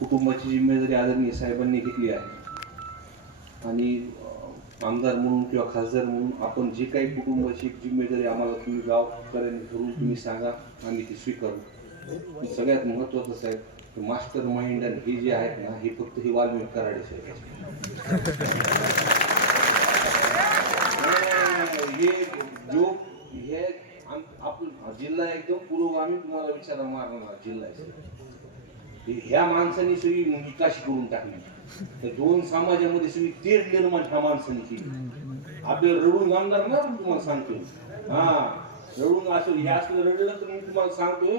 कुटुंबाची जिम्मेदारी आदरणीय साहेबांनी घेतली आहे आणि आमदार म्हणून किंवा खासदार म्हणून आपण जे काही कुटुंबाची जिम्मेदारी आम्हाला तुम्ही गावकऱ्यांनी ठरवून तुम्ही सांगा आम्ही ती स्वीकारू. सगळ्यात महत्त्वाचं साहेब मास्टर माइंड आणि हे जे आहेत ना हे फक्त हे वाल्मिक कराडे साहेब हे जो हे आम- आपण जिल्हा एकदम पुरोगामी तुम्हाला विचारा मारणार जिल्हा ह्या माणसाने सगळी विकास करून टाकली. त्या दोन समाजामध्ये सगळी तेर निर्माण ह्या माणसाने केली. आपल्याला रडून जमणार ना तुम्हाला सांगतो हा रडून असं हे असलं रडलं तर मी तुम्हाला सांगतोय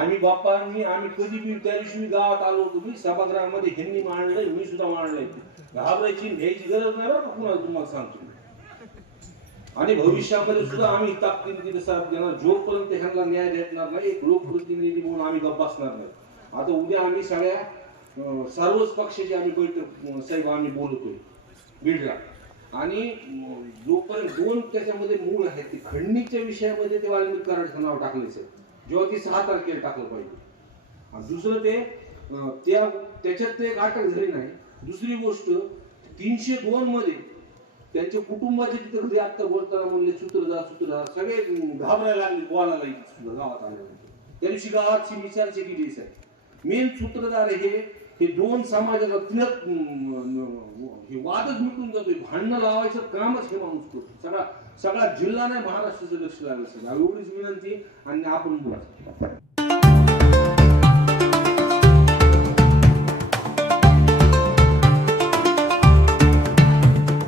आम्ही बाप्पांनी आम्ही कधी बी त्या दिवशी मी गावात आलो होतो मी सभागृहामध्ये ह्यांनी मांडलंय मी सुद्धा मांडलंय. घाबरायची घ्यायची गरज नाही बरं कुणाला तुम्हाला सांगतो आणि भविष्यामध्ये सुद्धा आम्ही ताकदीने साथ देणार. जोपर्यंत ह्यांना न्याय भेटणार नाही एक लोकप्रतिनिधी म्हणून आम्ही गप्प बसणार नाही. आता उद्या आम्ही सगळ्या सर्वच पक्षाची आम्ही बैठक साहेब आम्ही बोलतोय. बीडला. आणि जोपर्यंत दोन त्याच्यामध्ये मूळ आहेत ते खंडणीच्या विषयामध्ये ते वाल्मिक कराडचं नाव सर जेव्हा ती सहा तारखेला टाकलं पाहिजे. आणि दुसरं ते त्या त्याच्यात ते एक अटक झाली नाही. दुसरी गोष्ट तीनशे दोन मध्ये त्यांच्या कुटुंबाचे तिथे आत्ता आता बोलताना म्हणले सूत्रधार सूत्रधार सगळे घाबरायला लागले बोलायला सुद्धा गावात आल्यानंतर त्या दिवशी गावाची मी केली आहे मेन सूत्रधार हे हे दोन समाजाचा तिलक हे वादच मिटून जातोय. भांडणं लावायचं कामच हे माणूस करतो सगळा सगळा जिल्हा नाही महाराष्ट्राचं लक्ष लागलं सगळं. एवढीच विनंती आणि आपण बोला.